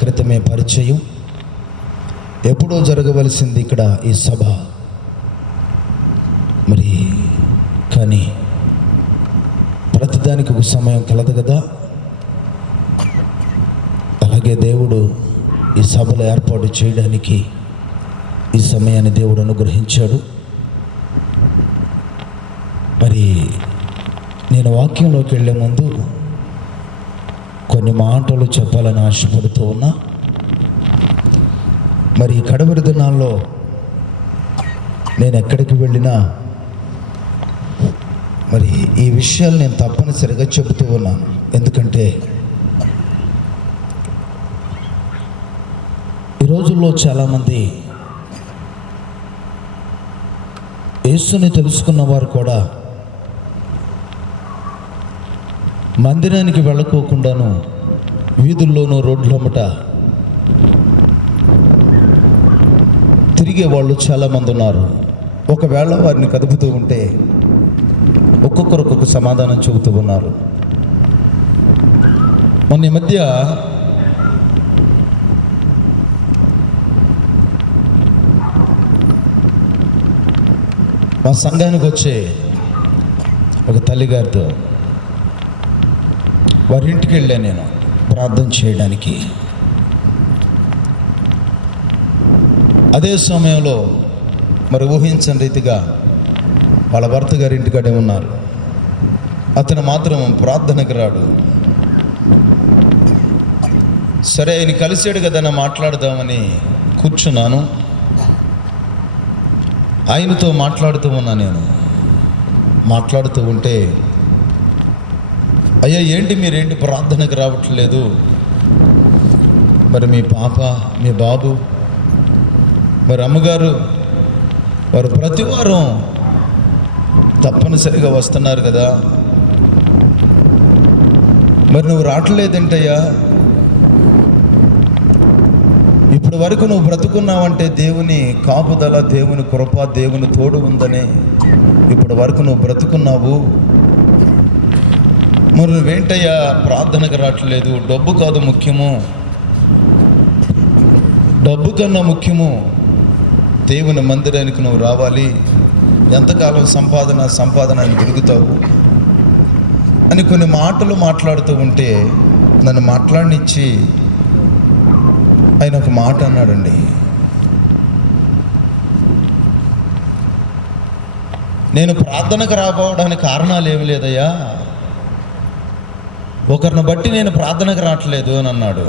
క్రితమే పరిచయం. ఎప్పుడో జరగవలసింది ఇక్కడ ఈ సభ, మరి కానీ ప్రతిదానికి ఒక సమయం కలదు కదా. అలాగే దేవుడు ఈ సభలో ఏర్పాటు చేయడానికి ఈ సమయాన్ని దేవుడు అనుగ్రహించాడు. మరి నేను వాక్యంలోకి వెళ్ళే ముందు కొన్ని మాటలు చెప్పాలని ఆశపడుతూ ఉన్నా. మరి ఈ కడవరి దినాల్లో నేను ఎక్కడికి వెళ్ళినా మరి ఈ విషయాలు నేను తప్పనిసరిగా చెబుతూ ఉన్నాను. ఎందుకంటే ఈ రోజుల్లో చాలామంది యేసుని తెలుసుకున్న వారు కూడా మందిరానికి వెళ్ళకోకుండాను వీధుల్లోనూ రోడ్లమ్మట తిరిగే వాళ్ళు చాలామంది ఉన్నారు. ఒకవేళ వారిని కదుపుతూ ఉంటే ఒక్కొక్కరు ఒక్కొక్క సమాధానం చెబుతూ ఉన్నారు. మొన్న ఈ మధ్య మా సంఘానికి వచ్చే ఒక తల్లిగారితో వారి ఇంటికి వెళ్ళాను నేను ప్రార్థన చేయడానికి. అదే సమయంలో మరి ఊహించని రీతిగా వాళ్ళ భర్త గారి ఇంటికాడే ఉన్నారు. అతను మాత్రం ప్రార్థనకు రాడు. సరే ఆయన కలిసాడు కదా మాట్లాడదామని కూర్చున్నాను. ఆయనతో మాట్లాడుతూ ఉన్నా. నేను మాట్లాడుతూ ఉంటే, అయ్యా ఏంటి మీరేంటి ప్రార్థనకు రావట్లేదు, మరి మీ పాప మీ బాబు మరి అమ్మగారు వారు ప్రతి వారం తప్పనిసరిగా వస్తున్నారు కదా, మరి నువ్వు రావట్లేదేంటయ్యా? ఇప్పటి వరకు నువ్వు బ్రతుకున్నావంటే దేవుని కాపుదల, దేవుని కృప, దేవుని తోడు ఉందని ఇప్పటి వరకు నువ్వు బ్రతుకున్నావు. మరి నువ్వేంటయ్యా ప్రార్థనకు రావట్లేదు? డబ్బు కాదు ముఖ్యము, డబ్బు కన్నా ముఖ్యము దేవుని మందిరానికి నువ్వు రావాలి. ఎంతకాలం సంపాదన అని తిరుగుతావు అని కొన్ని మాటలు మాట్లాడుతూ ఉంటే నన్ను మాట్లాడనిచ్చి ఆయన ఒక మాట అన్నాడండి. నేను ప్రార్థనకు రాబోవడానికి కారణాలు ఏమి లేదయ్యా, ఒకరిని బట్టి నేను ప్రార్థనకు రావట్లేదు అని అన్నాడు.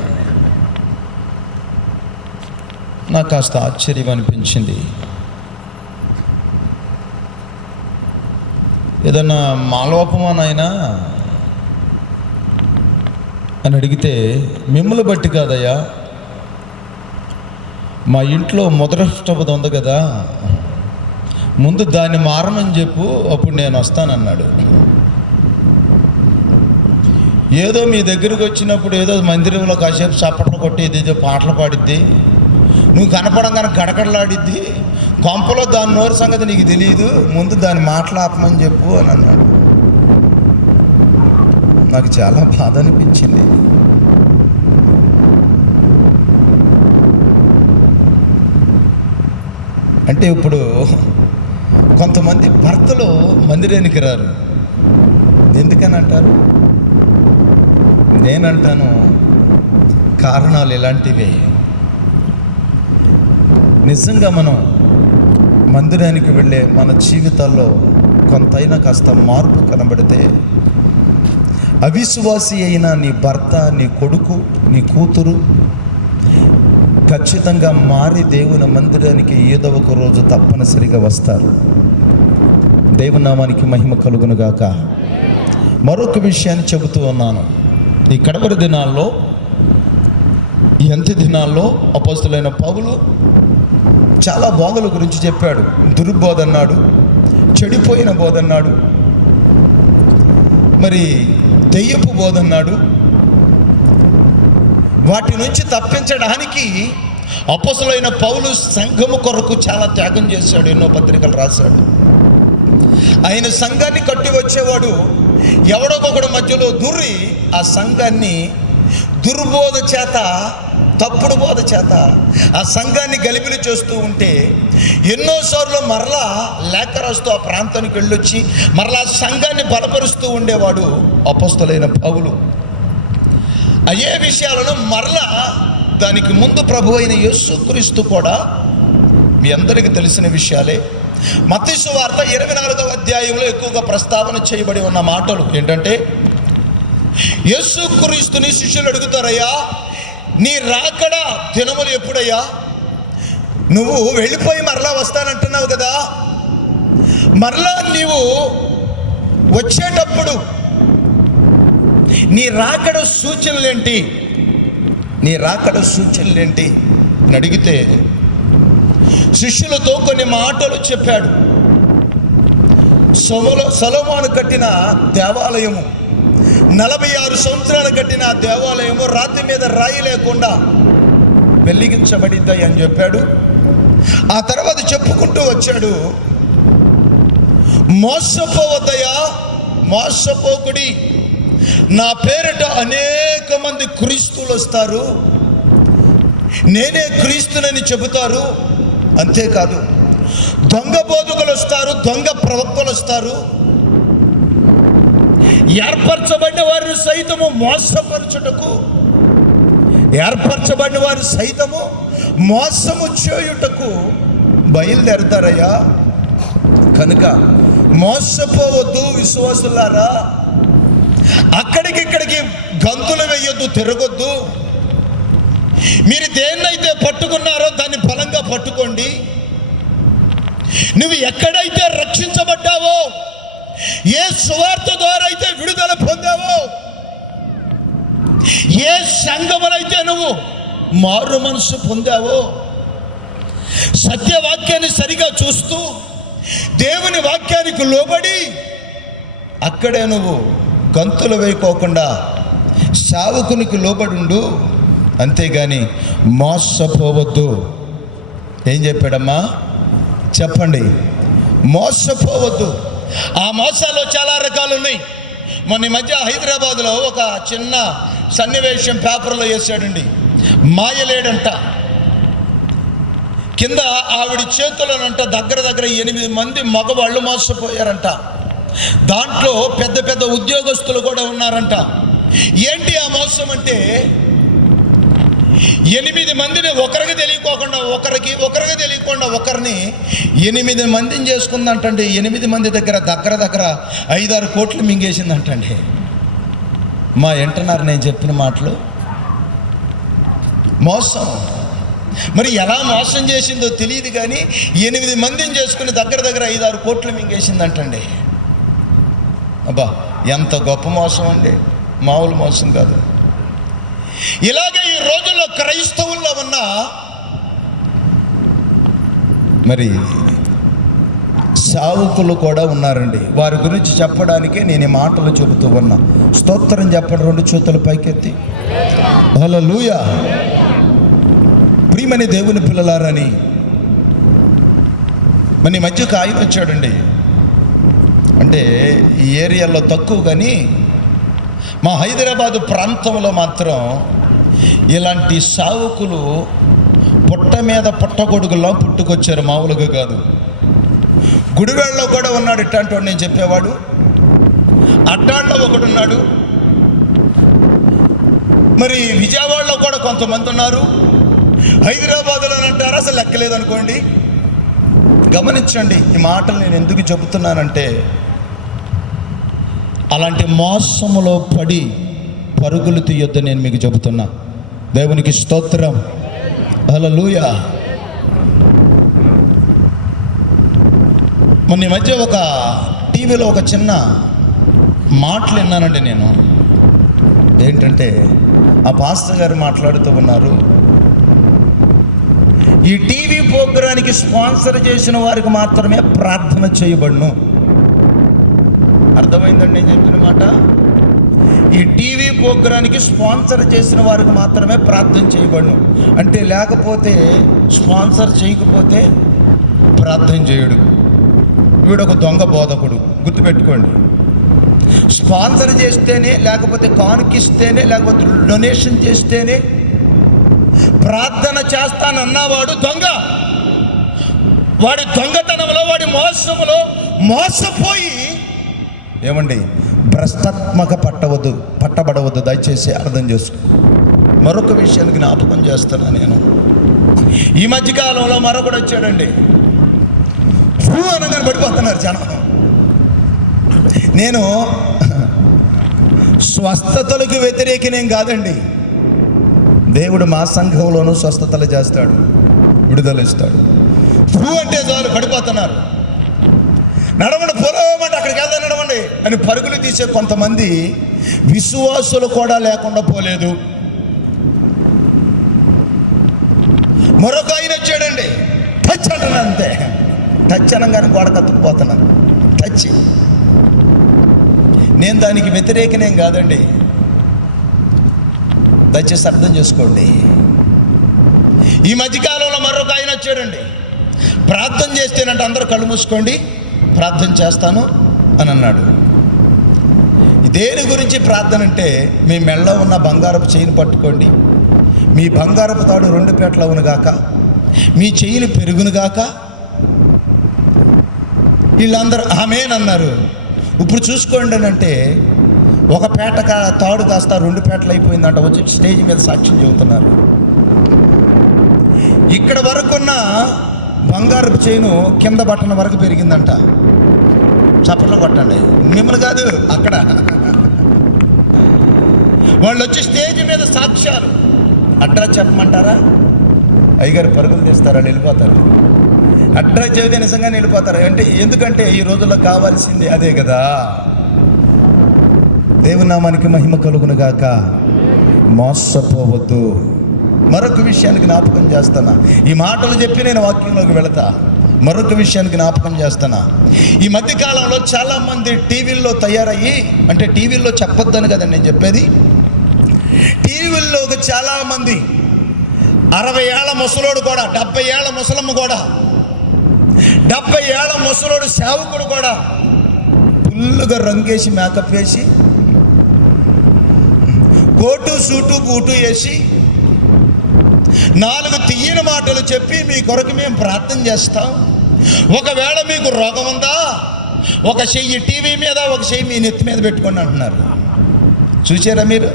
నాకు కాస్త ఆశ్చర్యం అనిపించింది. ఏదన్నా మాలోపమా నాయనా అని అడిగితే, మిమ్మల్ని బట్టి కాదయ్యా, మా ఇంట్లో మొదటి ఉంది కదా, ముందు దాన్ని మారమని చెప్పు, అప్పుడు నేను వస్తానన్నాడు. ఏదో మీ దగ్గరికి వచ్చినప్పుడు ఏదో మందిరంలో కాసేపు చప్పట్లు కొట్టేది, ఏదో పాటలు పాడిద్ది, నువ్వు కనపడంగానే గడగడలాడిద్ది, కొంపలో దాని నోరు సంగతి నీకు తెలియదు, ముందు దాన్ని మాట్లాపమని చెప్పు అని అన్నాడు. నాకు చాలా బాధ అనిపించింది. అంటే ఇప్పుడు కొంతమంది భర్తలు మందిరానికి రారు. ఎందుకని అంటారు? నేనంటాను కారణాలు ఇలాంటివే. నిజంగా మనం మందిరానికి వెళ్ళే మన జీవితాల్లో కొంతైనా కాస్త మార్పు కనబడితే, అవిశ్వాసి అయిన నీ భర్త, నీ కొడుకు, నీ కూతురు ఖచ్చితంగా మారి దేవుని మందిరానికి ఏదో ఒక రోజు తప్పనిసరిగా వస్తారు. దేవుని నామానికి మహిమ కలుగునుగాక. మరొక విషయాన్ని చెబుతూ ఉన్నాను. ఈ కడవరి దినాల్లో, ఈ అంత్య దినాల్లో అపోస్తలుడైన పౌలు చాలా బోధల గురించి చెప్పాడు. దుర్బోధ అన్నాడు, చెడిపోయిన బోధ అన్నాడు, మరి దెయ్యపు బోధ అన్నాడు. వాటి నుంచి తప్పించడానికి అపోస్తలుడైన పౌలు సంఘము కొరకు చాలా త్యాగం చేశాడు. ఎన్నో పత్రికలు రాశాడు. ఆయన సంఘాన్ని కట్టి వచ్చేవాడు ఎవడొకడు మధ్యలో దూరి ఆ సంఘాన్ని దుర్బోధ చేత తప్పుడు బోధ చేత ఆ సంఘాన్ని గలిబిలి చేస్తూ ఉంటే ఎన్నోసార్లు మరలా లేఖ రాస్తూ ఆ ప్రాంతానికి వెళ్ళొచ్చి మరలా సంఘాన్ని బలపరుస్తూ ఉండేవాడు అపొస్తలుడైన పౌలు. అయ్యే విషయాలను మరలా దానికి ముందు ప్రభువైన యేసుక్రీస్తు కూడా మీ అందరికీ తెలిసిన విషయాలే. మత్తయి సువార్త 24వ అధ్యాయంలో ఎక్కువగా ప్రస్తావన చేయబడి ఉన్న మాటలు ఏంటంటే, యేసుక్రీస్తుని శిష్యులు అడుగుతారయ్యా, నీ రాకడ దినములు ఎప్పుడయ్యా? నువ్వు వెళ్ళిపోయి మరలా వస్తానంటున్నావు కదా, మరలా నీవు వచ్చేటప్పుడు నీ రాకడ సూచనలేంటి, నీ రాకడ సూచనలేంటి అని అడిగితే శిష్యులతో కొన్ని మాటలు చెప్పాడు. సొలొమోను కట్టిన దేవాలయము, 46 సంవత్సరాలు కట్టిన ఆ దేవాలయము రాతి మీద రాయి లేకుండా వెలిగించబడిద్దాయి అని చెప్పాడు. ఆ తర్వాత చెప్పుకుంటూ వచ్చాడు, మోసపోవద్దయా, మోసపోకుడి, నా పేరిట అనేక మంది క్రీస్తులు వస్తారు, నేనే క్రీస్తునని చెబుతారు. అంతేకాదు, దొంగ బోధకులు వస్తారు, దొంగ ప్రవక్తలు వస్తారు, ఏర్పరచబడిన వారిని సైతము మోసపరచుటకు, ఏర్పరచబడిన వారు సైతము మోసము చేయుటకు బయలుదేరతారయ్యా. కనుక మోసపోవద్దు విశ్వాసులారా, అక్కడికిక్కడికి గంతులు వేయొద్దు, తిరగొద్దు. మీరు దేన్నైతే పట్టుకున్నారో దాన్ని బలంగా పట్టుకోండి. నువ్వు ఎక్కడైతే రక్షించబడ్డావో, ఏ సువార్త ద్వారా అయితే విడుదల పొందావో, ఏ సంఘములైతే నువ్వు మారు మనసు పొందావో, సత్యవాక్యాన్ని సరిగా చూస్తూ దేవుని వాక్యానికి లోబడి అక్కడే నువ్వు గంతులు వేయకోకుండా సేవకునికి లోబడి ఉండు. అంతేగాని మోసపోవద్దు. ఏం చెప్పాడమ్మా చెప్పండి? మోసపోవద్దు. ఆ మోసాల్లో చాలా రకాలు ఉన్నాయి. మొన్న మధ్య హైదరాబాద్లో ఒక చిన్న సన్నివేశం పేపర్లో వేసాడండి. మాయలేడంట, కింద ఆవిడ చేతులనంట దగ్గర 8 మంది మగవాళ్ళు మోసపోయారంట. దాంట్లో పెద్ద పెద్ద ఉద్యోగస్తులు కూడా ఉన్నారంట. ఏంటి ఆ మోసం అంటే, 8 మందిని ఒకరికి తెలియకోకుండా ఒకరికి తెలియకుండా ఒకరిని 8 మందిని చేసుకుందంటండి. 8 మంది దగ్గర 5-6 కోట్లు మింగేసిందంటండి. మా వింటున్నారు నేను చెప్పిన మాటలు? మోసం. మరి ఎలా మోసం చేసిందో తెలియదు కానీ 8 మందిని చేసుకుని దగ్గర 5-6 కోట్లు మింగేసిందంటండి. అబ్బా, ఎంత గొప్ప మోసం అండి, మామూలు మోసం కాదు. ఇలాగే ఈ రోజుల్లో క్రైస్తవుల్లో ఉన్న మరి సావుకులు కూడా ఉన్నారండి. వారి గురించి చెప్పడానికే నేను ఈ మాటలు చెబుతూ ఉన్నా. స్తోత్రం చెప్పండి 2 చేతుల పైకెత్తి. హల్లెలూయా. ప్రియమని దేవుని పిల్లలారని మన ఈ మధ్యకు ఆయన వచ్చాడండి. అంటే ఈ ఏరియాలో తక్కువ కానీ మా హైదరాబాదు ప్రాంతంలో మాత్రం ఇలాంటి సావుకులు పుట్ట మీద పుట్టగొడుగులా పుట్టుకొచ్చారు, మామూలుగా కాదు. గుడివాడలో కూడా ఉన్నాడు ఇట్లాంటి వాడు నేను చెప్పేవాడు. అడ్డాళ్ళలో ఒకడు ఉన్నాడు. మరి విజయవాడలో కూడా కొంతమంది ఉన్నారు. హైదరాబాదులో అంటారు, అసలు లెక్కలేదనుకోండి. గమనించండి, ఈ మాటలు నేను ఎందుకు చెబుతున్నానంటే, అలాంటి మోసములో పడి పరుగులు తీయొద్దు నేను మీకు చెబుతున్నా. దేవునికి స్తోత్రం. హల్లెలూయా. మొన్న ఈ మధ్య ఒక టీవీలో ఒక చిన్న మాటలు విన్నానండి నేను. ఏంటంటే ఆ పాస్టర్ గారు మాట్లాడుతూ ఉన్నారు, ఈ టీవీ ప్రోగ్రానికి స్పాన్సర్ చేసిన వారికి మాత్రమే ప్రార్థన చేయబడును. అర్థమైందండి నేను చెప్పిన మాట? ఈ టీవీ ప్రోగ్రానికి స్పాన్సర్ చేసిన వారికి మాత్రమే ప్రార్థన చేయబడును అంటే, లేకపోతే స్పాన్సర్ చేయకపోతే ప్రార్థన చేయడు. వీడొక దొంగ బోధకుడు, గుర్తుపెట్టుకోండి. స్పాన్సర్ చేస్తేనే, లేకపోతే కానుకిస్తేనే, లేకపోతే డొనేషన్ చేస్తేనే ప్రార్థన చేస్తానన్నవాడు దొంగ. వాడి దొంగతనంలో, వాడి మోసములో మోసపోయి ఏమండి భ్రష్టాత్మక పట్టబడవద్దు. దయచేసి అర్థం చేసుకో. మరొక విషయాన్ని జ్ఞాపకం చేస్తున్నా నేను. ఈ మధ్యకాలంలో మరొకడు వచ్చాడండి. అనగానే పడిపోతున్నారు జనం. నేను స్వస్థతలకు వ్యతిరేకినేం కాదండి. దేవుడు మా సంఘంలోనూ స్వస్థతలు చేస్తాడు, విడుదల ఇస్తాడు. అంటే చాలు పడిపోతున్నారు. నడవండి, పొలమంటే అక్కడికి వెళ్దాం నడవండి అని పరుగులు తీసే కొంతమంది విశ్వాసులు కూడా లేకుండా పోలేదు. మరొక ఆయన వచ్చాడండి. టచ్ అంటున్నా అంతే. టచ్ అనగానే గోడ కత్తుకుపోతున్నాను. టచ్. నేను దానికి వ్యతిరేకనేం కాదండి. దయచేసి అర్థం చేసుకోండి. ఈ మధ్యకాలంలో మరొక ఆయన వచ్చాడండి. ప్రార్థన చేస్తేనంటే అందరూ కళ్ళు మూసుకోండి, ప్రార్థన చేస్తాను అని అన్నాడు. దేని గురించి ప్రార్థన అంటే, మీ మెళ్ళలో ఉన్న బంగారపు చెయ్యిని పట్టుకోండి, మీ బంగారపు తాడు 2 పేటలు అవునుగాక, మీ చెయ్యిని పెరుగునుగాక. వీళ్ళందరూ ఆమేన్ అన్నారు. ఇప్పుడు చూసుకోండి అని అంటే, ఒక పేట తాడు కాస్త 2 పేటలు అయిపోయిందంట. వచ్చి స్టేజ్ మీద సాక్ష్యం చెబుతున్నారు. ఇక్కడ వరకున్న బంగారపు చైను కింద బట్టన వరకు పెరిగిందంట. చప్పట్లు కొట్టండి. మిమ్మల్ని కాదు, అక్కడ వాళ్ళు వచ్చి స్టేజ్ మీద సాక్ష్యాలు. అడ్రస్ చెప్పమంటారా? అయ్యగారు పరుగులు తీస్తారా? వెళ్ళిపోతారు. అడ్రస్ చెబితే నిజంగా వెళ్ళిపోతారు. అంటే ఎందుకంటే ఈ రోజుల్లో కావాల్సింది అదే కదా. దేవుని నామానికి మహిమ కలుగును గాక. మోసపోవద్దు. మరొక విషయానికి జ్ఞాపకం చేస్తానా. ఈ మాటలు చెప్పి నేను వాక్యంలోకి వెళతా. మరొక విషయానికి జ్ఞాపకం చేస్తానా. ఈ మధ్యకాలంలో చాలామంది టీవీల్లో తయారయ్యి, అంటే టీవీల్లో చెప్పొద్దని కదండి నేను చెప్పేది. టీవీల్లో చాలామంది 60 ఏళ్ల ముసలోడు కూడా, 70 ఏళ్ల ముసలమ్మ కూడా, 70 ఏళ్ల ముసలోడు సేవకుడు కూడా ఫుల్లుగా రంగేసి మేకప్ వేసి, కోటు సూటు బూటు వేసి 4 తియ్యని మాటలు చెప్పి, మీ కొరకు మేము ప్రార్థన చేస్తాం, ఒకవేళ మీకు రోగం ఉందా ఒక చెయ్యి టీవీ మీద, ఒక చెయ్యి మీ నెత్తి మీద పెట్టుకోండి అంటున్నారు. చూసారా మీరు?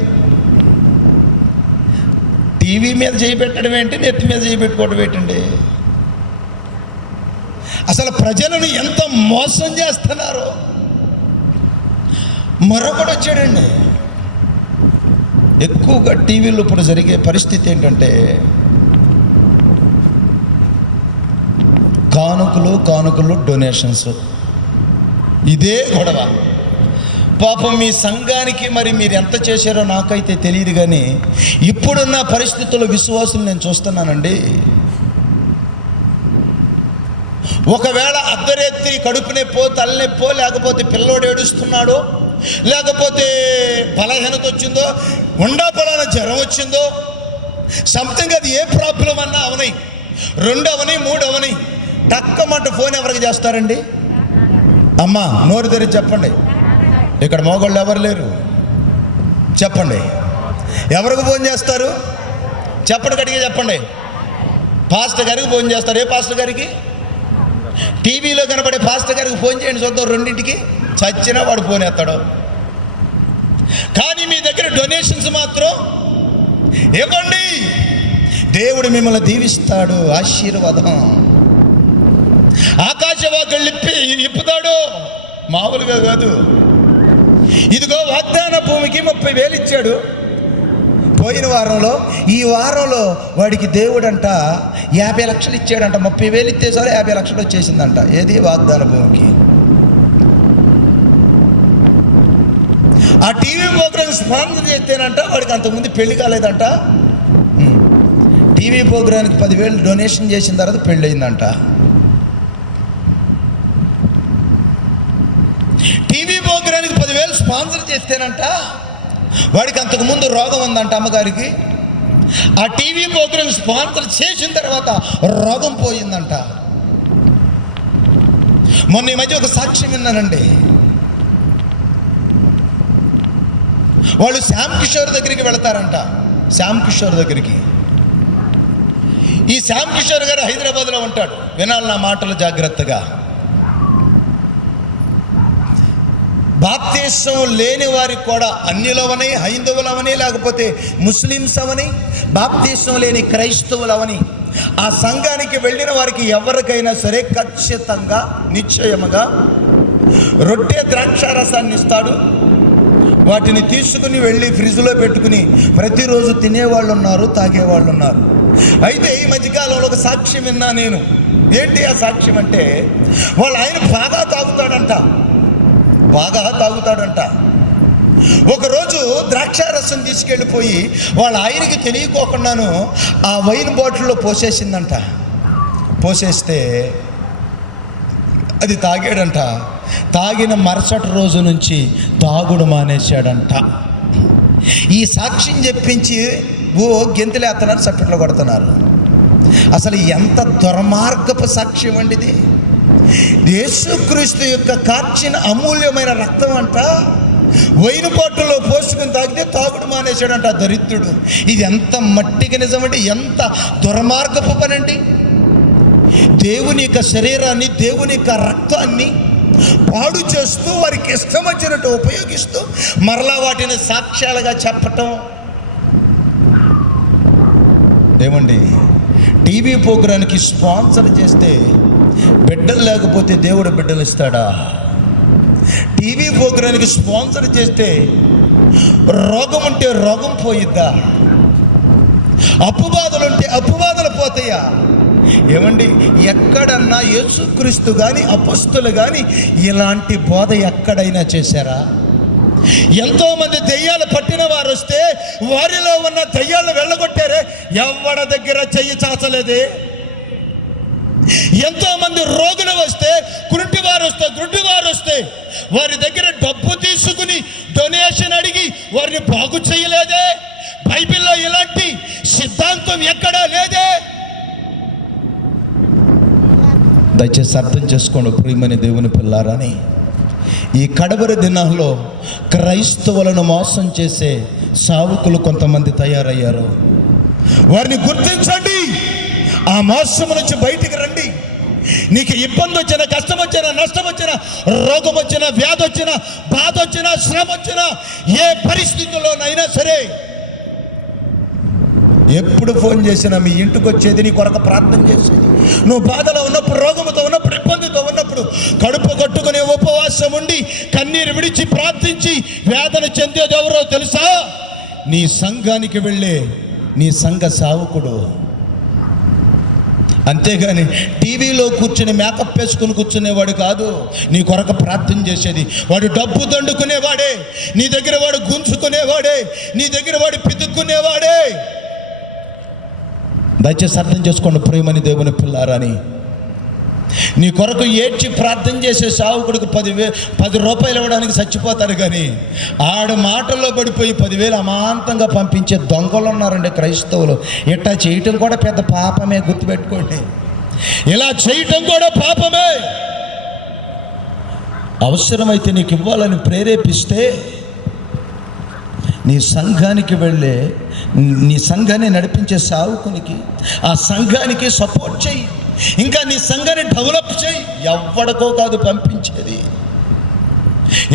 టీవీ మీద చేయి పెట్టడం ఏంటి, నెత్తి మీద చేయి పెట్టుకోవడం ఏంటండి? అసలు ప్రజలను ఎంత మోసం చేస్తున్నారు. మరొకడు వచ్చాడండి. ఎక్కువగా టీవీలో ఇప్పుడు జరిగే పరిస్థితి ఏంటంటే, కానుకలు డొనేషన్స్. ఇదే గొడవ. పాపం మీ సంఘానికి మరి మీరు ఎంత చేశారో నాకైతే తెలియదు, కానీ ఇప్పుడున్న పరిస్థితుల్లో విశ్వాసులు నేను చూస్తున్నానండి. ఒకవేళ అర్ధరాత్రి కడుపు నొప్పో, తలనొప్పో, లేకపోతే పిల్లోడు ఏడుస్తున్నాడో, లేకపోతే బలహీనత వచ్చిందో, ఉండాపలాన జ్వరం వచ్చిందో, సంథింగ్, అది ఏ ప్రాబ్లం అన్నా అవని, 2 అవని 3 అవని, తక్కమంట ఫోన్ ఎవరికి చేస్తారండి? అమ్మా నోరు తెరిచి చెప్పండి. ఇక్కడ మగవాళ్ళు ఎవరు లేరు, చెప్పండి. ఎవరికి ఫోన్ చేస్తారు? చెప్పండి, గట్టిగా చెప్పండి. పాస్టర్ గారికి ఫోన్ చేస్తారు. ఏ పాస్టర్ గారికి? టీవీలో కనబడే పాస్టర్ గారికి ఫోన్ చేయండి చూద్దాం. 2ంటికి చచ్చినా వాడు ఫోన్ ఎత్తాడు. కానీ మీ దగ్గర డొనేషన్స్ మాత్రం ఇవ్వండి, దేవుడు మిమ్మల్ని దీవిస్తాడు, ఆశీర్వాదం ఆకాశవాకులు ఇప్పుతాడు, మామూలుగా కాదు. ఇదిగో వాగ్దాన భూమికి 30,000 ఇచ్చాడు పోయిన వారంలో. ఈ వారంలో వాడికి దేవుడంట 50 లక్షలు ఇచ్చాడంట. 30,000 ఇచ్చేసారి 50 లక్షలు వచ్చేసిందంట. ఏది? వాగ్దాన భూమికి. ఆ టీవీ ప్రోగ్రామ్ స్పాన్సర్ చేస్తేనంట వాడికి అంతకుముందు పెళ్లి కాలేదంట. టీవీ ప్రోగ్రామ్కి 10,000 డొనేషన్ చేసిన తర్వాత పెళ్ళి అయిందంట. టీవీ ప్రోగ్రామ్కి 10,000 స్పాన్సర్ చేస్తేనంట వాడికి అంతకుముందు రోగం ఉందంట అమ్మగారికి. ఆ టీవీ ప్రోగ్రామ్ స్పాన్సర్ చేసిన తర్వాత రోగం పోయిందంట. మొన్న ఈ మధ్య ఒక సాక్ష్యం విన్నానండి. వాళ్ళు శ్యామ్ కిషోర్ దగ్గరికి వెళతారంట. శ్యామ్ కిషోర్ దగ్గరికి ఈ శ్యామ్ కిషోర్ గారు హైదరాబాద్లో ఉంటాడు. వినాలి నా మాటలు జాగ్రత్తగా. బాప్తీసం లేని వారికి కూడా, అన్యులవని, హైందవులవని, లేకపోతే ముస్లిమ్స్ అవని, బాప్తీసం లేని క్రైస్తవులవని, ఆ సంఘానికి వెళ్ళిన వారికి ఎవరికైనా సరే ఖచ్చితంగా నిశ్చయముగా రొట్టె ద్రాక్షారసాన్ని ఇస్తాడు. వాటిని తీసుకుని వెళ్ళి ఫ్రిడ్జ్లో పెట్టుకుని ప్రతిరోజు తినేవాళ్ళు ఉన్నారు, తాగేవాళ్ళు ఉన్నారు. అయితే ఈ మధ్యకాలంలో ఒక సాక్ష్యం విన్నా నేను. ఏంటి ఆ సాక్ష్యం అంటే, ఆయన బాగా తాగుతాడంట. ఒకరోజు ద్రాక్షారసం తీసుకెళ్ళిపోయి వాళ్ళ ఆయనకి తెలియకోకుండాను ఆ వైన్ బాటిల్లో పోసేసిందంట. పోసేస్తే అది తాగాడంట. తాగిన మరుసటి రోజు నుంచి తాగుడు మానేశాడంట. ఈ సాక్ష్యం చెప్పించి గెంతులేస్తున్నారు, చప్పట్లు కొడుతున్నారు. అసలు ఎంత దుర్మార్గపు సాక్ష్యం అండి ఇది. యేసుక్రీస్తు యొక్క కార్చిన అమూల్యమైన రక్తం అంట వైన్ బాటిల్లో పోసుకుని తాగితే తాగుడు మానేశాడంట దరిద్రుడు. ఇది ఎంత మట్టికి నిజమండి, ఎంత దుర్మార్గపు పనండి. దేవుని యొక్క శరీరాన్ని, దేవుని యొక్క రక్తాన్ని పాడు చేస్తూ, వారికి ఇష్టం వచ్చినట్టు ఉపయోగిస్తూ, మరలా వాటిని సాక్ష్యాలుగా చెప్పటం. ఏమండి, టీవీ ప్రోగ్రాంకి స్పాన్సర్ చేస్తే బిడ్డలు లేకపోతే దేవుడు బిడ్డలు ఇస్తాడా? టీవీ ప్రోగ్రాంకి స్పాన్సర్ చేస్తే రోగం ఉంటే రోగం పోయిద్దా? అప్పుబాధలు ఉంటే అప్పుబాధలు పోతాయా? ఏమండి, ఎక్కడన్నా యేసుక్రీస్తు కానీ అపొస్తలులు కానీ ఇలాంటి బోధ ఎక్కడైనా చేశారా? ఎంతోమంది దెయ్యాలు పట్టిన వారు వస్తే వారిలో ఉన్న దెయ్యాలను వెళ్ళగొట్టారే, ఎవరి దగ్గర చెయ్యి చాచలేదే. ఎంతోమంది రోగులు వస్తే, గుడ్డివారు వస్తే వారి దగ్గర డబ్బు తీసుకుని డొనేషన్ అడిగి వారిని బాగు చేయలేదే. బైబిల్లో ఇలాంటి సిద్ధాంతం ఎక్కడా లేదే. దయచేసి అర్థం చేసుకోండి ప్రియమైన దేవుని పిల్లారని. ఈ కడవరి దినాల్లో క్రైస్తవులను మోసం చేసే సావుకులు కొంతమంది తయారయ్యారు. వారిని గుర్తించండి, ఆ మోసము నుంచి బయటికి రండి. నీకు ఇబ్బంది వచ్చినా, కష్టం వచ్చినా, నష్టం వచ్చినా, రోగం వచ్చినా, వ్యాధి వచ్చినా, బాధ వచ్చినా, శ్రమ వచ్చినా, ఏ పరిస్థితుల్లోనైనా సరే ఎప్పుడు ఫోన్ చేసినా మీ ఇంటికి వచ్చేది, నీ కొరకు ప్రార్థన చేసేది. నువ్వు బాధలో ఉన్నప్పుడు, రోగంతో ఉన్నప్పుడు, ఇబ్బందితో ఉన్నప్పుడు కడుపు కట్టుకునే ఉపవాసం ఉండి కన్నీరు విడిచి ప్రార్థించి వేదన చెందేది ఎవరో తెలుసా? నీ సంఘానికి వెళ్ళే నీ సంఘ సావుకుడు. అంతేగాని టీవీలో కూర్చుని మేకప్ వేసుకుని కూర్చునేవాడు కాదు నీ కొరకు ప్రార్థన చేసేది. వాడు డబ్బు దండుకునేవాడే, నీ దగ్గర వాడు గుంజుకునేవాడే, నీ దగ్గర వాడు పితుక్కునేవాడే. దయచేసి అర్థం చేసుకోండి ప్రియమని దేవుని పిల్లారని. నీ కొరకు ఏడ్చి ప్రార్థన చేసే సావుకుడికి 10 రూపాయలు ఇవ్వడానికి చచ్చిపోతారు, కానీ ఆడు మాటల్లో పడిపోయి 10,000 అమాంతంగా పంపించే దొంగలు ఉన్నారండి క్రైస్తవులు. ఇట్లా చేయటం కూడా పెద్ద పాపమే, గుర్తుపెట్టుకోండి. ఇలా చేయటం కూడా పాపమే. అవసరమైతే నీకు ఇవ్వాలని ప్రేరేపిస్తే నీ సంఘానికి వెళ్ళే, నీ సంఘాన్ని నడిపించే సావుకునికి, ఆ సంఘానికి సపోర్ట్ చేయి. ఇంకా నీ సంఘాన్ని డెవలప్ చేయి. ఎవ్వడికో కాదు పంపించేది.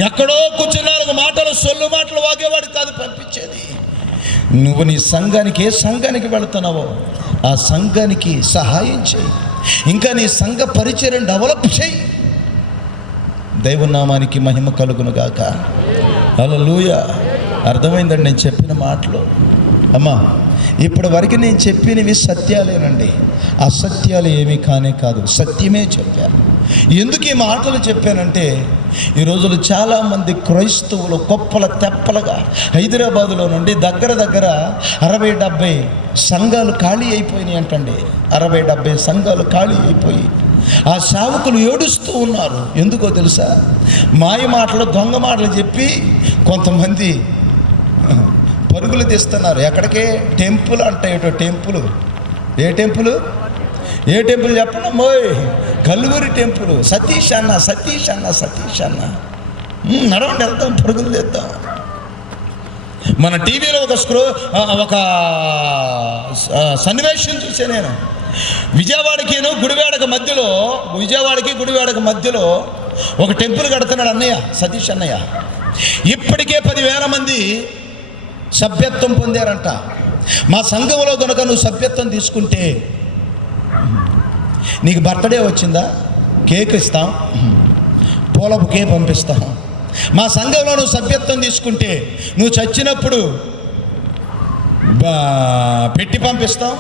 ఎక్కడో కూర్చుని 4 మాటలు సొల్లు మాటలు వాగేవాడు కాదు పంపించేది. నువ్వు నీ సంఘానికి, ఏ సంఘానికి వెళుతున్నావో ఆ సంఘానికి సహాయం చేయి. ఇంకా నీ సంఘ పరిచయం డెవలప్ చేయి. దైవనామానికి మహిమ కలుగును గాక. హల్లెలూయా. అర్థమైందండి నేను చెప్పిన మాటలు? అమ్మా, ఇప్పటి వరకు నేను చెప్పినవి సత్యాలేనండి, అసత్యాలు ఏమీ కానే కాదు, సత్యమే చెప్పాను. ఎందుకు ఈ మాటలు చెప్పానంటే, ఈ రోజులు చాలామంది క్రైస్తవులు గొప్పల తెప్పలుగా హైదరాబాదులో నుండి దగ్గర 60-70 సంఘాలు ఖాళీ అయిపోయినాయి అంటండి. 60-70 సంఘాలు ఖాళీ అయిపోయి ఆ సేవకులు ఏడుస్తూ ఉన్నారు. ఎందుకో తెలుసా? మాయ మాటలు, దొంగ మాటలు చెప్పి కొంతమంది పరుగులు తీస్తున్నారు. ఎక్కడికే? టెంపుల్ అంట. ఏటో టెంపుల్. ఏ టెంపుల్? ఏ టెంపుల్ చెప్పండి మోయ్. Calvary temple. సతీష్ అన్న నడవండి, వెళ్తాం, పరుగులు తీద్దాం. మన టీవీలో ఒక సన్నివేశం చూసే నేను. విజయవాడకి గుడివాడకి మధ్యలో ఒక టెంపుల్ కడుతున్నాడు అన్నయ్య, సతీష్ అన్నయ్య. ఇప్పటికే 10,000 మంది సభ్యత్వం పొందారంట. మా సంఘంలో కనుక నువ్వు సభ్యత్వం తీసుకుంటే నీకు బర్త్డే వచ్చిందా, కేక్ ఇస్తాం, పూల బుకే పంపిస్తాం. మా సంఘంలో నువ్వు సభ్యత్వం తీసుకుంటే నువ్వు చచ్చినప్పుడు పెట్టి పంపిస్తాం,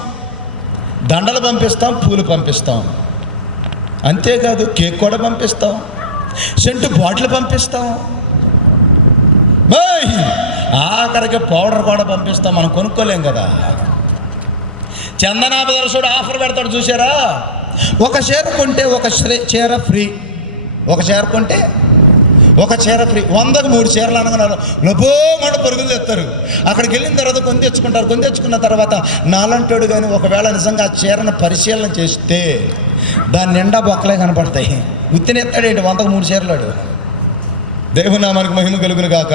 దండలు పంపిస్తాం, పూలు పంపిస్తాం. అంతేకాదు కేక్ కూడా పంపిస్తాం, సెంటు బాటిల్ పంపిస్తాం, ఆఖరికి పౌడర్ కూడా పంపిస్తాం. మనం కొనుక్కోలేం కదా. చందనా ప్రదర్శుడు ఆఫర్ పెడతాడు చూసారా, ఒక చీర కొంటే ఒక చీర ఫ్రీ, ఒక చీర కొంటే ఒక చీర ఫ్రీ. 100కు 3 చీరలు అనగానే లోపోమంట పరుగులు తెస్తారు. అక్కడికి వెళ్ళిన తర్వాత కొని తెచ్చుకున్న తర్వాత నాలంటోడు కానీ ఒకవేళ నిజంగా ఆ చీరను పరిశీలన చేస్తే దాని నిండా బొక్కలే కనపడతాయి. ఉత్తినెత్తాడేంటి 100కు 3 చీరలాడు. దేవునామానికి మహిమ కలుగును గాక.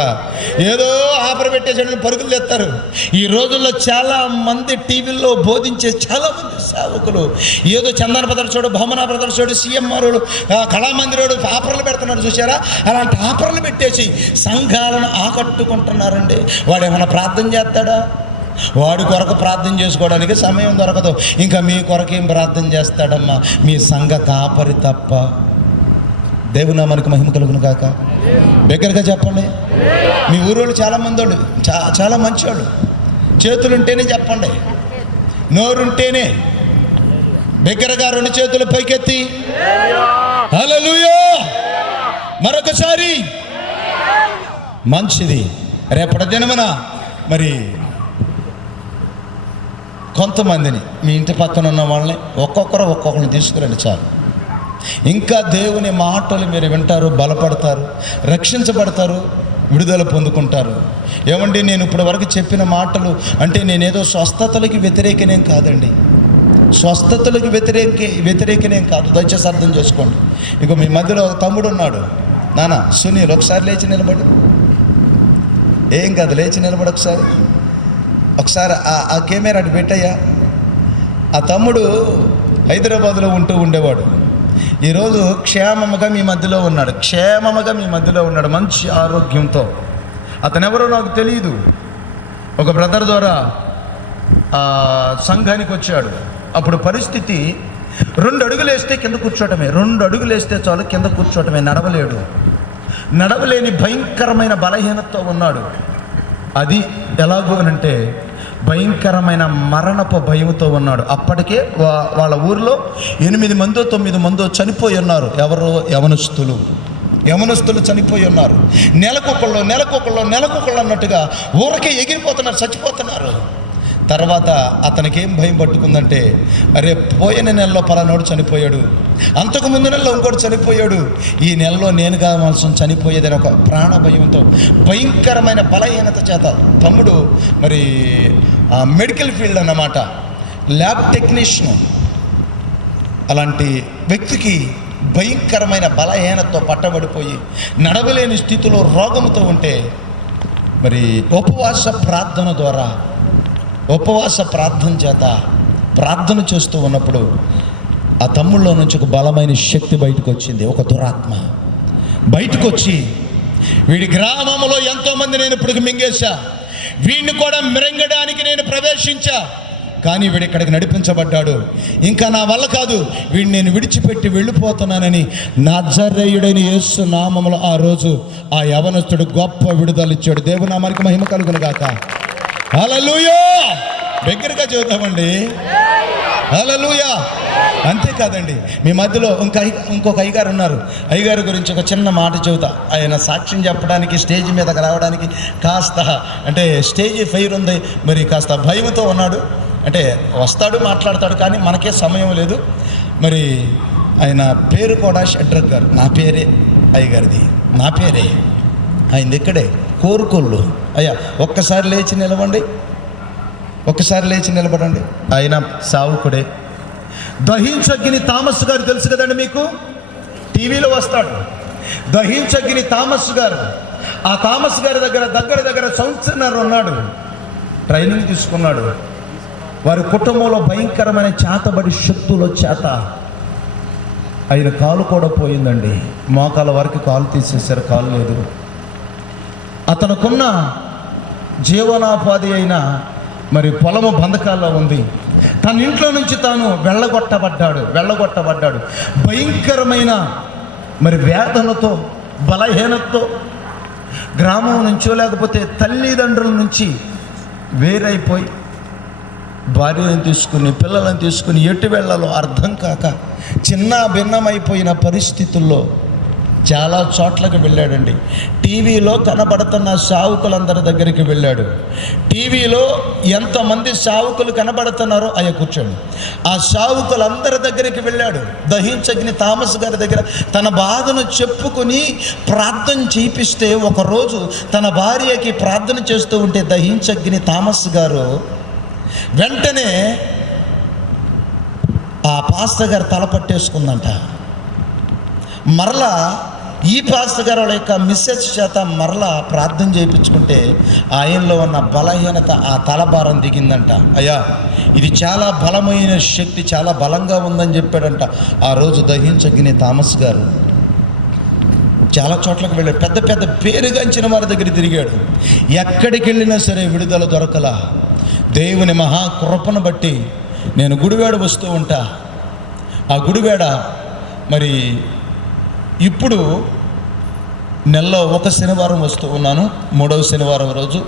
ఏదో ఆఫర్ పెట్టేసాడని పరుగులు తెస్తారు. ఈ రోజుల్లో చాలా మంది టీవీల్లో బోధించే చాలా మంది సేవకులు ఏదో చందన ప్రదర్శుడు, భవన ప్రదర్శుడు, సిఎంఆర్ కళామందిరుడు ఆఫర్లు పెడుతున్నాడు చూసారా. అలాంటి ఆఫర్లు పెట్టేసి సంఘాలను ఆకట్టుకుంటున్నారండి. వాడు ఏమైనా ప్రార్థన చేస్తాడా? వాడి కొరకు ప్రార్థన చేసుకోవడానికి సమయం దొరకదు. ఇంకా మీ కొరకు ఏం ప్రార్థన చేస్తాడమ్మా? మీ సంఘ కాపరి తప్ప. దేవునామానికి మహిమ కలుగును గాక. దగ్గరగా చెప్పండి. మీ ఊరోళ్ళు చాలామంది వాళ్ళు చాలా మంచివాళ్ళు. చేతులుంటేనే చెప్పండి, నోరుంటేనే. దగ్గరగా 2 చేతులు పైకెత్తి హల్లెలూయా మరొకసారి. మంచిది. రేపటి దినమున మరి కొంతమందిని మీ ఇంటి పక్కన ఉన్న వాళ్ళని ఒక్కొక్కరిని తీసుకురండి చాలు. ఇంకా దేవుని మాటలు మీరు వింటారు, బలపడతారు, రక్షించబడతారు, విడుదల పొందుకుంటారు. ఏమండి, నేను ఇప్పటి వరకు చెప్పిన మాటలు అంటే నేనేదో స్వస్థతలకి వ్యతిరేకనేం కాదండి. స్వస్థతలకు వ్యతిరేకనేం కాదు. దయచేసి అర్థం చేసుకోండి. ఇక మీ మధ్యలో తమ్ముడు ఉన్నాడు, నాన్న సునీల్, ఒకసారి లేచి నిలబడు. ఏం కాదు, లేచి నిలబడు ఒకసారి ఆ కెమెరా అటు పెట్టయ్యా. ఆ తమ్ముడు హైదరాబాద్లో ఉండేవాడు. ఈరోజు క్షేమముగా మీ మధ్యలో ఉన్నాడు, మంచి ఆరోగ్యంతో. అతను ఎవరో నాకు తెలియదు. ఒక బ్రదర్ ద్వారా సంఘానికి వచ్చాడు. అప్పుడు పరిస్థితి 2 అడుగులు వేస్తే కింద కూర్చోవటమే, 2 అడుగులు వేస్తే చాలు కింద కూర్చోవటమే. నడవలేని భయంకరమైన బలహీనతతో ఉన్నాడు. అది ఎలాగో అనంటే భయంకరమైన మరణపు భయంతో ఉన్నాడు. అప్పటికే వాళ్ళ ఊరిలో 8 మందో 9 మందో చనిపోయి ఉన్నారు. ఎవరో యవనస్తులు చనిపోయి ఉన్నారు. నెలకొకళ్ళు అన్నట్టుగా ఊరికే ఎగిరిపోతున్నారు, చచ్చిపోతున్నారు. తర్వాత అతనికి ఏం భయం పట్టుకుందంటే, అరే పోయిన నెలలో పలానోడు చనిపోయాడు, అంతకుముందు నెలలో ఇంకోటి చనిపోయాడు, ఈ నెలలో నేను కావాల్సిన చనిపోయేదని ఒక ప్రాణ భయంతో భయంకరమైన బలహీనత చేత తమ్ముడు మరి మెడికల్ ఫీల్డ్ అన్నమాట, ల్యాబ్ టెక్నీషియన్. అలాంటి వ్యక్తికి భయంకరమైన బలహీనతతో పట్టబడిపోయి నడవలేని స్థితిలో రోగంతో ఉంటే మరి ఉపవాస ప్రార్థన చేత ప్రార్థన చేస్తూ ఉన్నప్పుడు ఆ తమ్ముళ్ళలో నుంచి ఒక బలమైన శక్తి బయటకు వచ్చింది. ఒక దురాత్మ బయటకు వచ్చి, వీడి గ్రామంలో ఎంతోమంది నేను ఇప్పుడు మింగేశా, వీడిని కూడా మింగడానికి నేను ప్రవేశించా, కానీ వీడు ఇక్కడికి నడిపించబడ్డాడు. ఇంకా నా వల్ల కాదు, వీడిని నేను విడిచిపెట్టి వెళ్ళిపోతున్నానని నజరేయుడైన యేసు నామములో ఆ రోజు ఆ యవనస్తుడు గొప్ప విడుదల ఇచ్చాడు. దేవునామానికి మహిమ కలుగును గాక. హల్లెలూయా. దగ్గరగా చూద్దామండి. హల్లెలూయా. అంతేకాదండి, మీ మధ్యలో ఇంకొక అయ్యగారు ఉన్నారు. అయ్యగారి గురించి ఒక చిన్న మాట చెబుతా. ఆయన సాక్ష్యం చెప్పడానికి స్టేజ్ మీదకి రావడానికి కాస్త అంటే స్టేజ్ ఫైర్ ఉంది, మరి కాస్త భయంతో ఉన్నాడు. అంటే వస్తాడు, మాట్లాడతాడు, కానీ మనకే సమయం లేదు. మరి ఆయన పేరు కూడా షడ్రక్ గారు. నా పేరే అయ్యగారిది, నా పేరే. ఆయన ఇక్కడే కోరుకోళ్ళు. అయ్యా ఒక్కసారి లేచి నిలబడండి. ఆయన సావుకుడే. దహించగ్గిని థామస్ గారు తెలుసు కదండి మీకు, టీవీలో వస్తాడు. దహించగ్గిని థామస్ గారు. ఆ థామస్ గారి దగ్గర సంవత్సరం ఉన్నాడు, ట్రైనింగ్ తీసుకున్నాడు. వారి కుటుంబంలో భయంకరమైన చేతబడి శక్తుల చేత ఆయన కాలు కూడా పోయిందండి. మోకాల వరకు కాలు తీసేశారు, కాలు లేదు. అతనుకున్న జీవనోపాధి అయిన మరి పొలము బంధకాల్లో ఉంది. తన ఇంట్లో నుంచి తాను వెళ్ళగొట్టబడ్డాడు. భయంకరమైన మరి వేదనతో, బలహీనతతో, గ్రామం నుంచో లేకపోతే తల్లిదండ్రుల నుంచి వేరైపోయి భార్యను తీసుకుని పిల్లలను తీసుకుని ఎటు వెళ్ళాలో అర్థం కాక చిన్న భిన్నమైపోయిన పరిస్థితుల్లో చాలా చోట్లకు వెళ్ళాడండి. టీవీలో కనబడుతున్న సావుకులందరి దగ్గరికి వెళ్ళాడు. టీవీలో ఎంతమంది సావుకులు కనబడుతున్నారో కూర్చోండి. ఆ సావుకులందరి దగ్గరికి వెళ్ళాడు. దహించగిని థామస్ గారి దగ్గర తన బాధను చెప్పుకొని ప్రార్థన చేయిస్తే ఒకరోజు తన భార్యకి ప్రార్థన చేస్తూ ఉంటే దహించగిని థామస్ గారు వెంటనే ఆ పాస్టర్ గారు తల పట్టేసుకుందంట. మరలా ఈ పాస్టర్ గారు వాళ్ళ యొక్క మిస్సెస్ చేత మరలా ప్రార్థన చేయించుకుంటే ఆయనలో ఉన్న బలహీనత, ఆ తలభారం దిగిందంట. అయ్యా, ఇది చాలా బలమైన శక్తి, చాలా బలంగా ఉందని చెప్పాడంట. ఆ రోజు దహించగిని థామస్ గారు చాలా చోట్లకు వెళ్ళాడు. పెద్ద పెద్ద పేరుగాంచిన వారి దగ్గర తిరిగాడు. ఎక్కడికి వెళ్ళినా సరే విడుదల దొరకలా. దేవుని మహాకృపను బట్టి నేను గుడివాడ వస్తూ ఉంటా. ఆ గుడివాడ మరి ఇప్పుడు నెలలో ఒక శనివారం వస్తూ ఉన్నాను, 3వ శనివారం రోజు.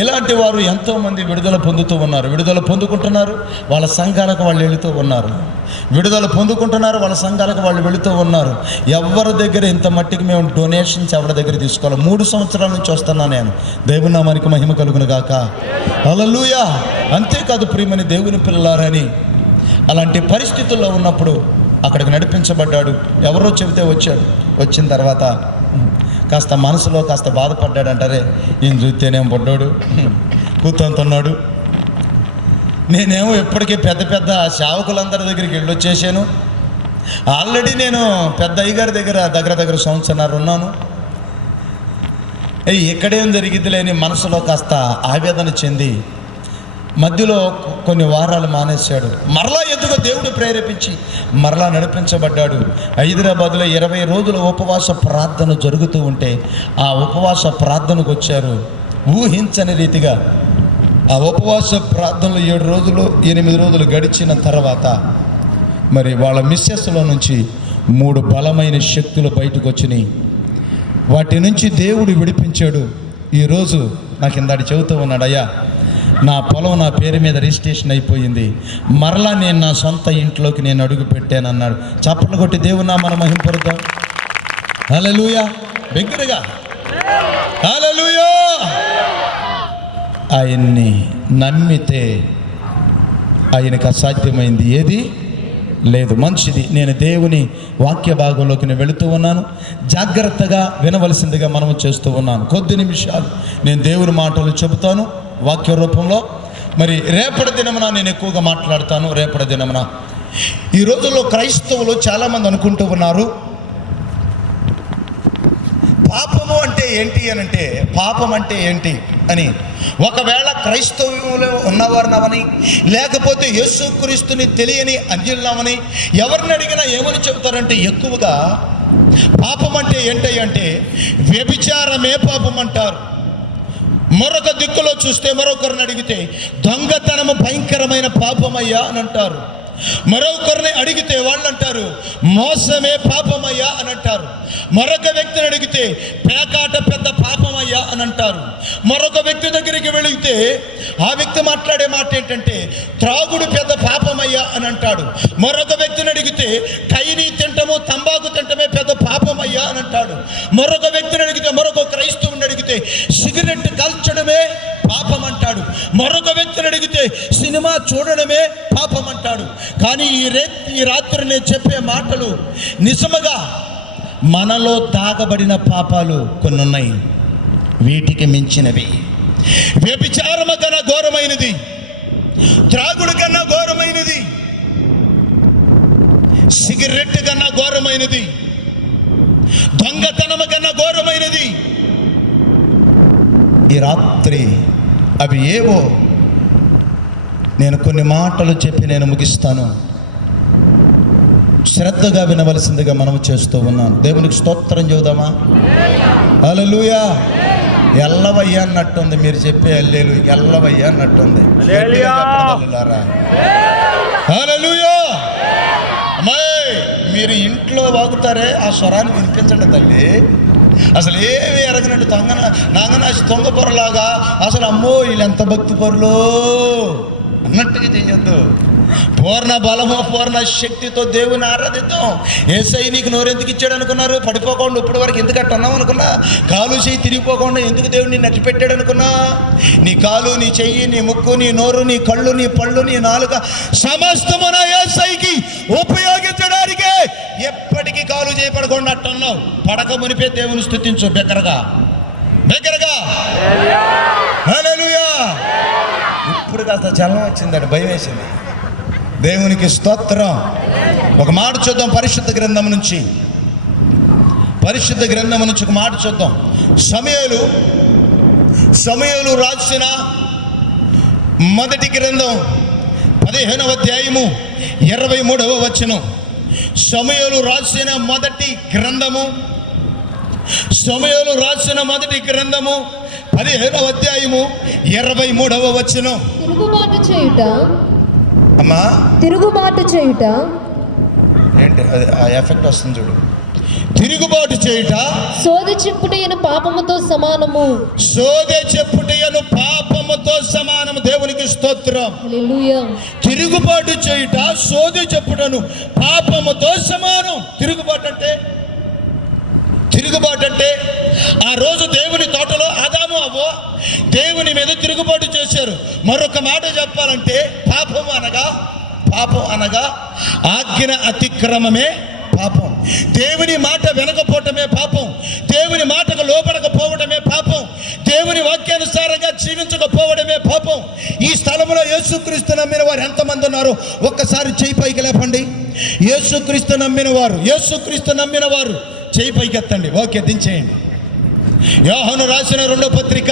ఇలాంటి వారు ఎంతోమంది విడుదల పొందుతూ ఉన్నారు, విడుదల పొందుకుంటున్నారు, వాళ్ళ సంఘాలకు వాళ్ళు వెళుతూ ఉన్నారు. విడుదల పొందుకుంటున్నారు, వాళ్ళ సంఘాలకు వాళ్ళు వెళుతూ ఉన్నారు. ఎవరి దగ్గర ఇంత మట్టికి మేము డొనేషన్స్ ఎవరి దగ్గర తీసుకోవాలి? 3 సంవత్సరాల నుంచి వస్తున్నాను నేను. దేవుని నామానికి మహిమ కలుగును గాక. హల్లెలూయా. అంతేకాదు ప్రియమని దేవుని పిల్లలారని అలాంటి పరిస్థితుల్లో ఉన్నప్పుడు అక్కడికి నడిపించబడ్డాడు. ఎవరో చెబితే వచ్చాడు. వచ్చిన తర్వాత కాస్త మనసులో కాస్త బాధపడ్డాడు అంటారే. ఈయన చూస్తేనేం పడ్డాడు, కూతంతున్నాడు. నేనేమో ఇప్పటికీ పెద్ద పెద్ద సేవకులందరి దగ్గరికి వెళ్ళొచ్చేసాను. ఆల్రెడీ నేను పెద్ద అయ్యగారి దగ్గర సంవత్సరాలు ఉన్నాను. ఎక్కడేం జరిగిద్ది లేని మనసులో కాస్త ఆవేదన చెంది మధ్యలో కొన్ని వారాలు మానేశాడు. మరలా ఎందుకో దేవుడు ప్రేరేపించి మరలా నడిపించబడ్డాడు. హైదరాబాద్లో 20 రోజుల ఉపవాస ప్రార్థన జరుగుతూ ఉంటే ఆ ఉపవాస ప్రార్థనకు వచ్చారు. ఊహించని రీతిగా ఆ ఉపవాస ప్రార్థనలు 7 రోజులు 8 రోజులు గడిచిన తర్వాత మరి వాళ్ళ మిస్సెస్లో నుంచి 3 బలమైన శక్తులు బయటకు వచ్చినాయి. వాటి నుంచి దేవుడు విడిపించాడు. ఈరోజు నాకు ఇందాక చెబుతూ ఉన్నాడు, అయ్యా నా పొలం నా పేరు మీద రిజిస్ట్రేషన్ అయిపోయింది, మరలా నేను నా సొంత ఇంట్లోకి నేను అడుగు పెట్టానన్నాడు. చప్పట్లు కొట్టి దేవుని నామమున మహిమపరుద్దాం. హల్లెలూయా. బిగ్గరగా హల్లెలూయా. ఆయన్ని నమ్మితే ఆయనకు అసాధ్యమైంది ఏది లేదు. మంచిది. నేను దేవుని వాక్య భాగంలోకి నేను వెళుతూ ఉన్నాను. జాగ్రత్తగా వినవలసిందిగా మనము చేస్తూ ఉన్నాను. కొద్ది నిమిషాలు నేను దేవుని మాటలు చెబుతాను వాక్య రూపంలో. మరి రేపటి దినమున నేను ఎక్కువగా మాట్లాడతాను. రేపటి దినమున ఈ రోజుల్లో క్రైస్తవులు చాలామంది అనుకుంటూ ఉన్నారు, పాపము అంటే ఏంటి అని అంటే, పాపం అంటే ఏంటి అని. ఒకవేళ క్రైస్తవులు ఉన్నవారినవని లేకపోతే యేసుక్రీస్తుని తెలియని అన్యులమని ఎవరిని అడిగినా ఏమని చెబుతారంటే, ఎక్కువగా పాపం అంటే ఏంటి అంటే వ్యభిచారమే పాపం అంటారు. మరొక దిక్కులో చూస్తే మరొకరిని అడిగితే దొంగతనము భయంకరమైన పాపమయ్యా అని అంటారు. మరొకరిని అడిగితే వాళ్ళు అంటారు మోసమే పాపమయ్యా అని అంటారు. మరొక వ్యక్తిని అడిగితే పేకాట పెద్ద పాపమయ్యా అని అంటారు. మరొక వ్యక్తి దగ్గరికి వెళితే ఆ వ్యక్తి మాట్లాడే మాట ఏంటంటే త్రాగుడు పెద్ద పాపమయ్యా అని అంటాడు. మరొక వ్యక్తిని అడిగితే కైని తింటము తంబాకు తింటమే పెద్ద పాపమయ్యా అని అంటాడు. మరొక వ్యక్తిని అడిగితే, మరొక క్రైస్తవుని అడిగితే సిగరెట్ కాల్చడమే పాపం అంటాడు. మరొక వ్యక్తిని అడిగితే సినిమా చూడడమే పాపం అంటాడు. కానీ ఈ రాత్రి నేను చెప్పే మాటలు నిజముగా మనలో తాగబడిన పాపాలు కొన్ని ఉన్నాయి, వీటికి మించినవి. వ్యభిచారము కన్నా ఘోరమైనది, త్రాగుడు కన్నా ఘోరమైనది, సిగరెట్ కన్నా ఘోరమైనది, దొంగతనము కన్నా ఘోరమైనది. ఈ రాత్రి అవి ఏవో నేను కొన్ని మాటలు చెప్పి నేను ముగిస్తాను. శ్రద్ధగా వినవలసిందిగా మనం చేస్తూ ఉన్నాను. దేవునికి స్తోత్రం చెబుదామా? హల్లెలూయా. ఎల్లవయ్యా అన్నట్టుంది మీరు చెప్పే హల్లెలూయా. ఎల్లవయ్యా అన్నట్టుంది. గట్టిగా చెప్పండి హల్లెలూయా. హల్లెలూయా. అమ్మాయి, మీరు ఇంట్లో వాగుతారే ఆ స్వరాన్ని వినిపించండి తల్లి. అసలు ఏమి ఎరగనట్టు నాంగనాచి దొంగ పొరలాగా అసలు అమ్మో వీళ్ళు ఎంత భక్తి పొరలో అన్నట్టుగా చేయొద్దు. పూర్ణ బలము పూర్ణ శక్తితో దేవుని ఆరాధిద్దాం. యేసయ్య నీకు నోరెందుకు ఇచ్చాడు అనుకున్నారు? పడిపోకుండా ఇప్పటి వరకు ఎందుకు అట్ట అన్నావు అనుకున్నా? కాలు చెయ్యి తిరిగిపోకుండా ఎందుకు దేవుడు నిన్ను అట్టి పెట్టాడు అనుకున్నా? నీ కాలు, నీ చెయ్యి, నీ ముక్కు, నీ నోరు, నీ కళ్ళు, నీ పళ్ళు, నీ నాలుక సమస్తమున యేసయ్యకి ఉపయోగించడానికే ఎప్పటికీ కాలు చేయబడకుండా అట్టన్నావు. పడక మునిపే దేవుని స్తుతించు బిగ్గరగా. హల్లెలూయా. ఇప్పుడు కాస్త చలనం వచ్చిందండి, భయం వేసింది. దేవునికి స్తోత్రం. ఒక మాట చూద్దాం పరిశుద్ధ గ్రంథం నుంచి ఒక మాట చూద్దాం. సమూయేలు రాసిన మొదటి గ్రంథం 15వ అధ్యాయము 23వ వచనం. సమూయేలు రాసిన మొదటి గ్రంథము 15వ అధ్యాయము 23వ వచనం. తిరుగుబాటు చేయుట ఏంటి అది? ఆ ఎఫెక్ట్ వస్తుంది చూడు. తిరుగుబాటు చేయుట సోదె చెప్పుటయను పాపముతో సమానము. దేవునికి స్తోత్రం. హల్లెలూయా. తిరుగుబాటు చేయుట సోదె చెప్పుటను పాపముతో సమానం. తిరుగుబాటు అంటే ఆ రోజు దేవుని తోటలో ఆదాము అవ్వ దేవుని మీద తిరుగుబాటు చేశారు. మరొక మాట చెప్పాలంటే పాపం అనగా ఆజ్ఞ అతిక్రమమే పాపం. దేవుని మాట వినకపోవటమే పాపం. దేవుని మాటకు లోపడకపోవడమే పాపం. దేవుని వాక్యానుసారంగా జీవించకపోవడమే పాపం. ఈ స్థలంలో యేసుక్రీస్తు నమ్మిన వారు ఎంతమంది ఉన్నారో ఒక్కసారి చేయి పైకి లేపండి. యేసుక్రీస్తు నమ్మిన వారు చేయి పైకి ఎత్తండి. ఓకే, దించేయండి. యోహాను రాసిన 2వ పత్రిక